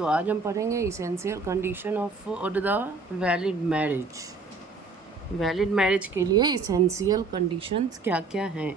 तो आज हम पढ़ेंगे essential condition of the valid marriage. Valid marriage के लिए इसेंशियल कंडीशंस क्या क्या हैं।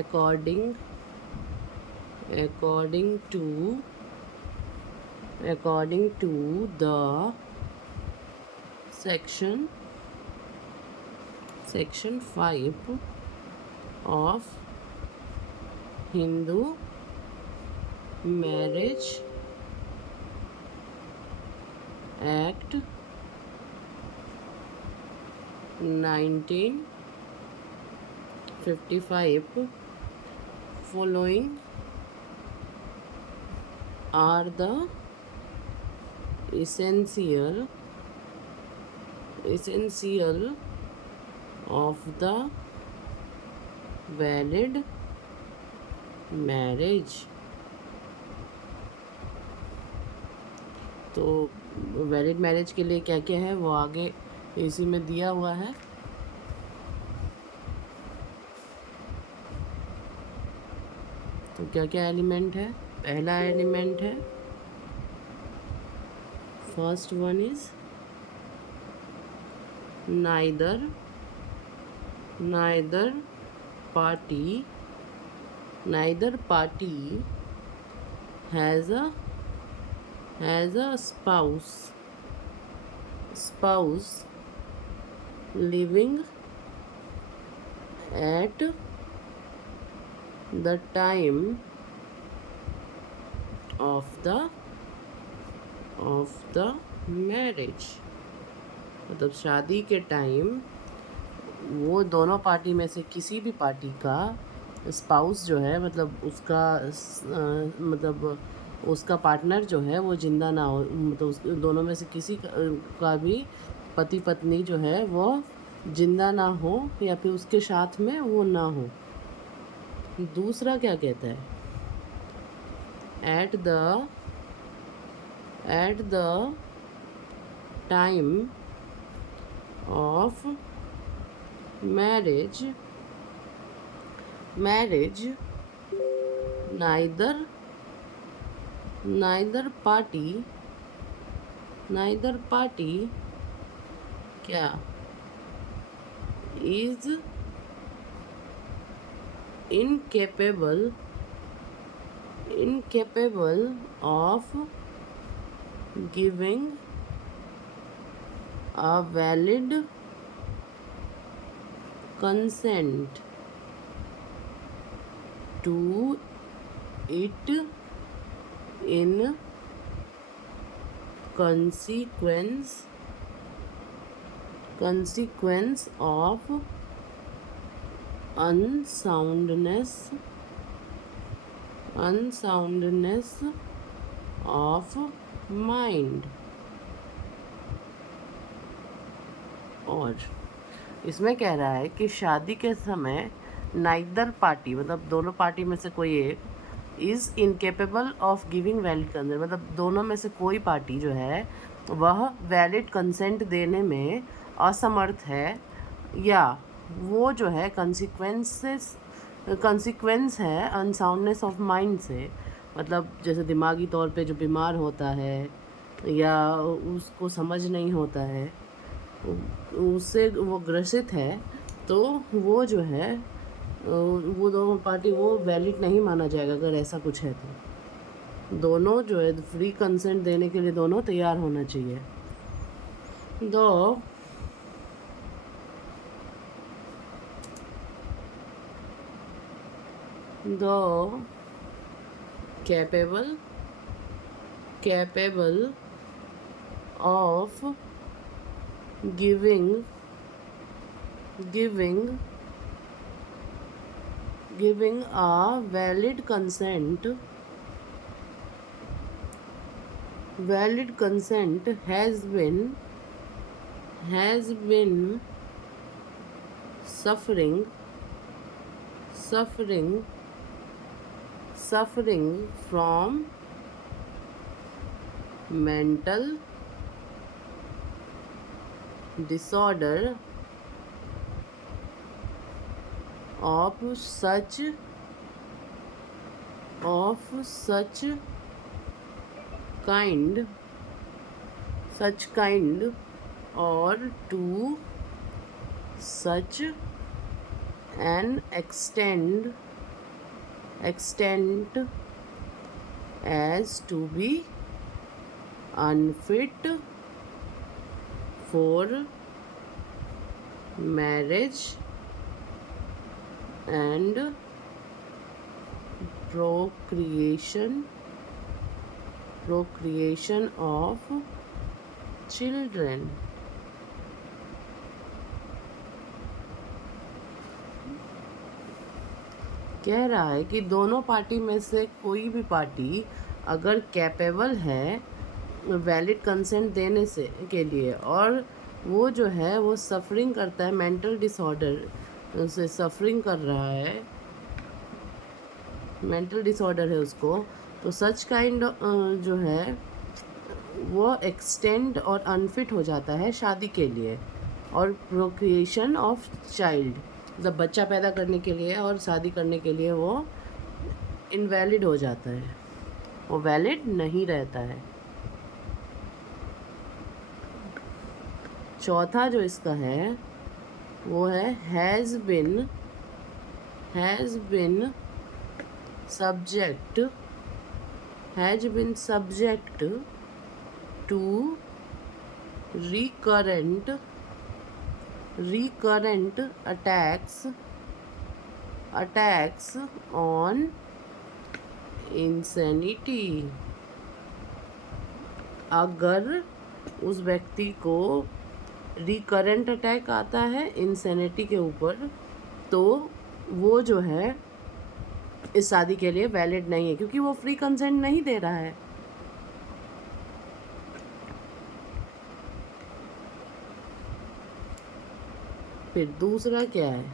according to the section 5 of Hindu Marriage Act 1955, following are the essential of the valid marriage। तो वैलिड मैरिज के लिए क्या क्या है वो आगे इसी में दिया हुआ है। तो क्या क्या एलिमेंट है। पहला एलिमेंट है, first one is neither party has a spouse living at the time of the marriage. मतलब शादी के टाइम वो दोनों पार्टी में से किसी भी पार्टी का स्पाउस जो है, मतलब उसका पार्टनर जो है वो जिंदा ना हो, मतलब उस दोनों में से किसी का भी पति पत्नी जो है वो जिंदा ना हो या फिर उसके साथ में वो ना हो। दूसरा क्या कहता है, at the time of marriage neither party क्या is incapable of giving a valid consent to it in consequence of unsoundness of mind। और इसमें कह रहा है कि शादी के समय नाइदर पार्टी, मतलब दोनों पार्टी में से कोई एक, is incapable of giving valid consent, मतलब दोनों में से कोई पार्टी जो है वह वैलिड कंसेंट देने में असमर्थ है, या वो जो है कंसिक्वेंस है अनसाउंडनेस ऑफ माइंड से, मतलब जैसे दिमागी तौर पे जो बीमार होता है या उसको समझ नहीं होता है, उससे वो ग्रसित है, तो वो जो है वो दोनों पार्टी वो वैलिड नहीं माना जाएगा। अगर ऐसा कुछ है तो दोनों जो है फ्री कंसेंट देने के लिए दोनों तैयार होना चाहिए। दो capable of giving a valid consent has been suffering from mental disorder of such kind or to such an extent as to be unfit for marriage and procreation of children. कह रहा है कि दोनों पार्टी में से कोई भी party अगर कैपेबल है वैलिड कंसेंट देने से के लिए, और वो जो है वो सफरिंग करता है, मेंटल डिसऑर्डर से सफरिंग कर रहा है, मेंटल डिसऑर्डर है उसको, तो सच काइंड जो है वो एक्सटेंड और अनफिट हो जाता है शादी के लिए और प्रोक्रिएशन ऑफ चाइल्ड, मतलब बच्चा पैदा करने के लिए और शादी करने के लिए वो इनवैलिड हो जाता है, वो वैलिड नहीं रहता है। चौथा जो इसका है वो है has been subject to recurrent attacks on insanity। अगर उस व्यक्ति को रिकरेंट अटैक आता है इंसैनिटी के ऊपर, तो वो जो है इस शादी के लिए वैलिड नहीं है, क्योंकि वो फ्री कंसेंट नहीं दे रहा है। फिर दूसरा क्या है,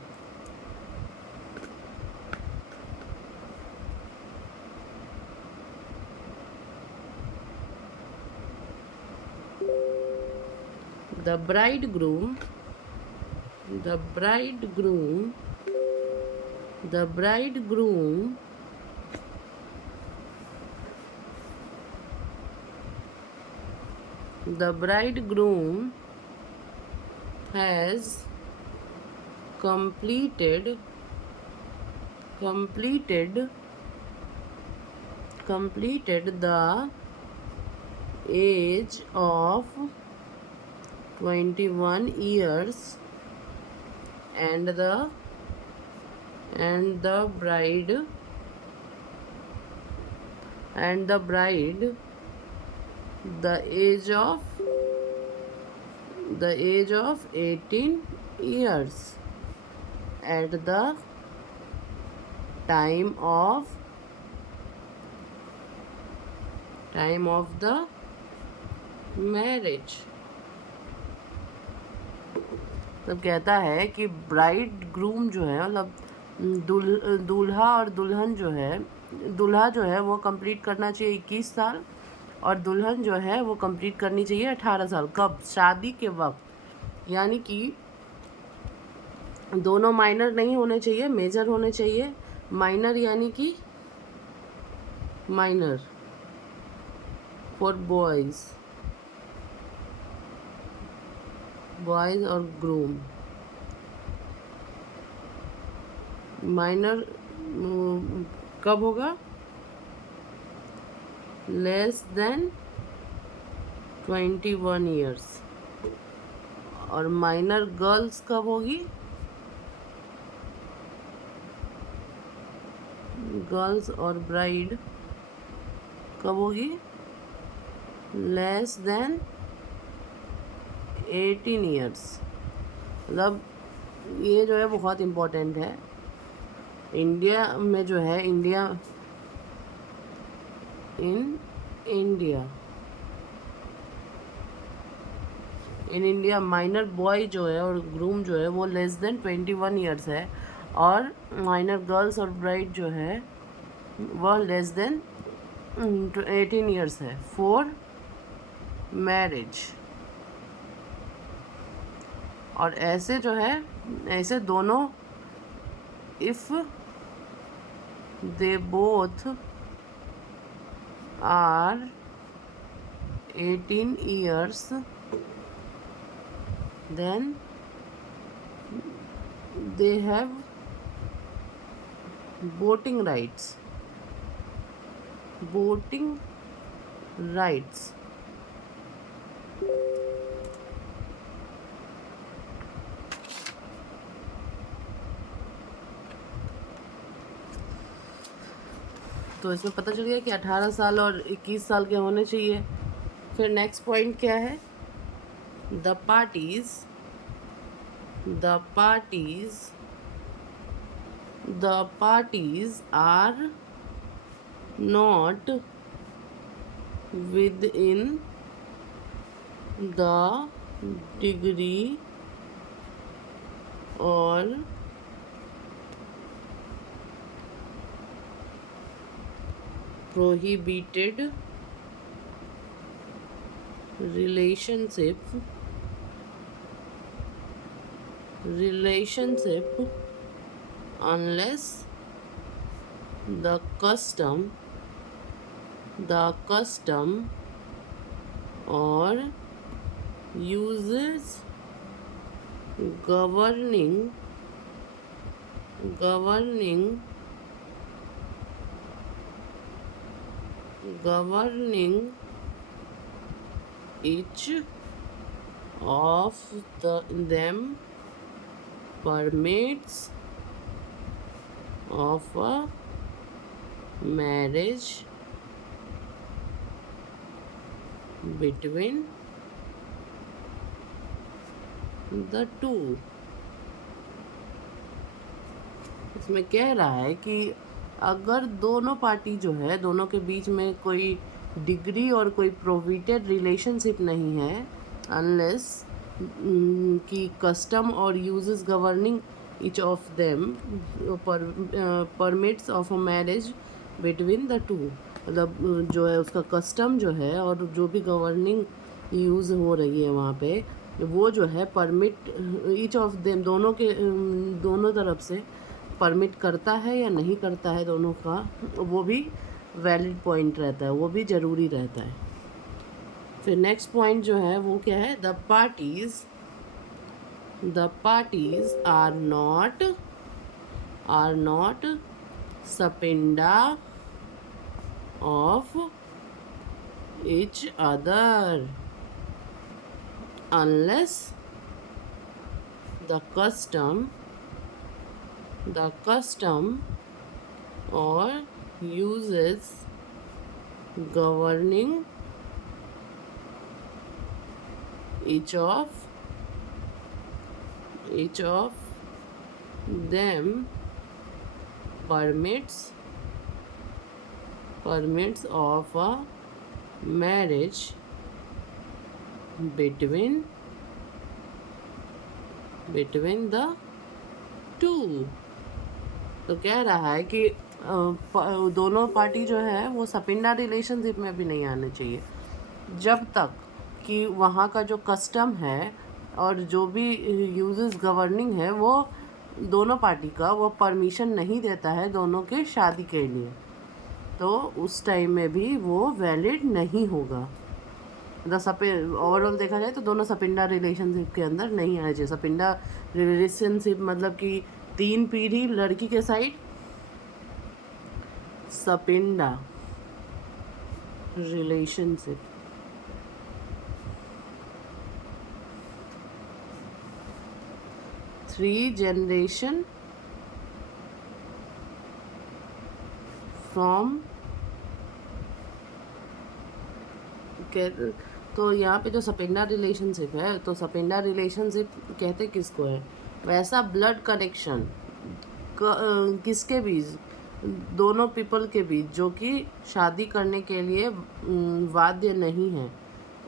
the bridegroom has completed the age of 21 years and the bride the age of 18 years at the time of the marriage। तब कहता है कि ब्राइड ग्रूम जो है, मतलब दूल्हा और दुल्हन जो है, दूल्हा जो है वो कंप्लीट करना चाहिए 21 साल और दुल्हन जो है वो कंप्लीट करनी चाहिए 18 साल। कब? शादी के वक्त। यानी कि दोनों माइनर नहीं होने चाहिए, मेजर होने चाहिए। माइनर यानी कि माइनर फॉर बॉयज़ और ग्रूम। माइनर कब होगा? Less than 21 years. और माइनर गर्ल्स कब होगी? गर्ल्स और ब्राइड कब होगी? Less than 18 years. मतलब ये जो है बहुत इम्पोर्टेंट है। इंडिया में जो है इन इंडिया माइनर बॉय जो है और ग्रूम जो है वो लेस देन 21 ईयर्स है, और माइनर गर्ल्स और ब्राइड जो है वह लेस देन 18 ईयर्स है फॉर मैरिज। और ऐसे जो है, ऐसे दोनों if they both are 18 years, then they have voting rights. Voting rights. तो इसमें पता चल गया कि 18 साल और 21 साल के होने चाहिए। फिर नेक्स्ट पॉइंट क्या है? The parties are not within the degree or prohibited relationship unless the custom or uses governing each of them permits of a marriage between the two। इसमें कह रहा है कि अगर दोनों पार्टी जो है, दोनों के बीच में कोई डिग्री और कोई प्रोविटेड रिलेशनशिप नहीं है, अनलेस कि कस्टम और uses governing each of them permits of a marriage between the two, मतलब जो है उसका कस्टम जो है और जो भी गवर्निंग यूज़ हो रही है वहाँ पे, वो जो है परमिट ईच ऑफ देम, दोनों तरफ से परमिट करता है या नहीं करता है, दोनों का वो भी वैलिड पॉइंट रहता है, वो भी ज़रूरी रहता है। फिर नेक्स्ट पॉइंट जो है वो क्या है? The parties are not sapinda of each other unless the custom or uses governing each of them permits of a marriage between the two। तो कह रहा है कि दोनों पार्टी जो है वो सपिंडा रिलेशनशिप में भी नहीं आने चाहिए जब तक कि वहाँ का जो कस्टम है और जो भी यूजेस गवर्निंग है वो दोनों पार्टी का वो परमिशन नहीं देता है दोनों के शादी के लिए, तो उस टाइम में भी वो वैलिड नहीं होगा। ओवरऑल देखा जाए तो दोनों सपिंडा रिलेशनशिप के अंदर नहीं आने चाहिए। सपिंडा रिलेशनशिप मतलब कि 3 पीढ़ी लड़की के साइड, सपिंडा रिलेशनशिप 3 जनरेशन फ्रॉम। तो यहाँ पे जो सपिंडा रिलेशनशिप है, तो सपिंडा रिलेशनशिप कहते किसको है? वैसा ब्लड कनेक्शन किसके बीच? दोनों पीपल के बीच जो कि शादी करने के लिए वाद्य नहीं है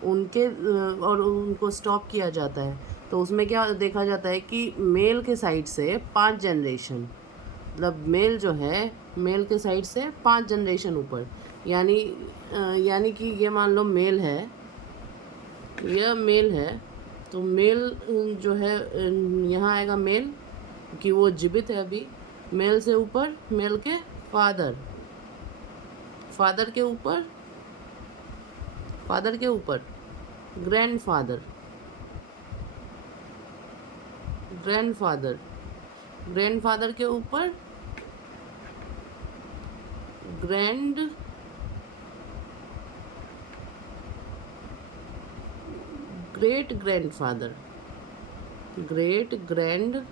उनके, और उनको स्टॉप किया जाता है। तो उसमें क्या देखा जाता है कि मेल के साइड से 5 जनरेशन, मतलब मेल जो है मेल के साइड से 5 जनरेशन ऊपर, यानी कि ये मान लो मेल है, यह मेल है, तो मेल जो है यहाँ आएगा मेल कि वो जीवित है अभी, मेल से ऊपर मेल के फादर, फादर के ऊपर ग्रैंडफादर, ग्रैंडफादर, ग्रैंडफादर के ऊपर ग्रेट ग्रैंडफादर, ग्रेट ग्रैंडफादर,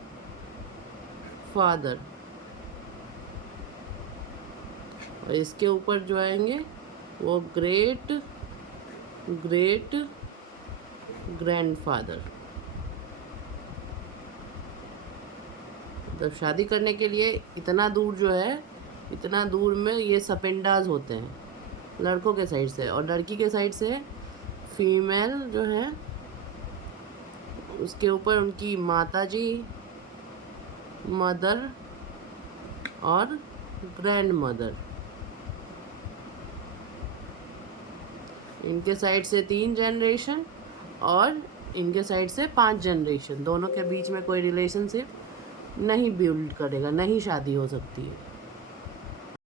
और इसके ऊपर जो आएंगे वो ग्रेट ग्रैंडफादर। मतलब शादी करने के लिए इतना दूर जो है, इतना दूर में ये सपेंडाज होते हैं लड़कों के साइड से, और लड़की के साइड से फीमेल जो है उसके ऊपर उनकी माता जी, मदर और ग्रैंड मदर। इनके साइड से 3 जनरेशन और इनके साइड से 5 जनरेशन, दोनों के बीच में कोई रिलेशनशिप नहीं बिल्ड करेगा, नहीं शादी हो सकती है।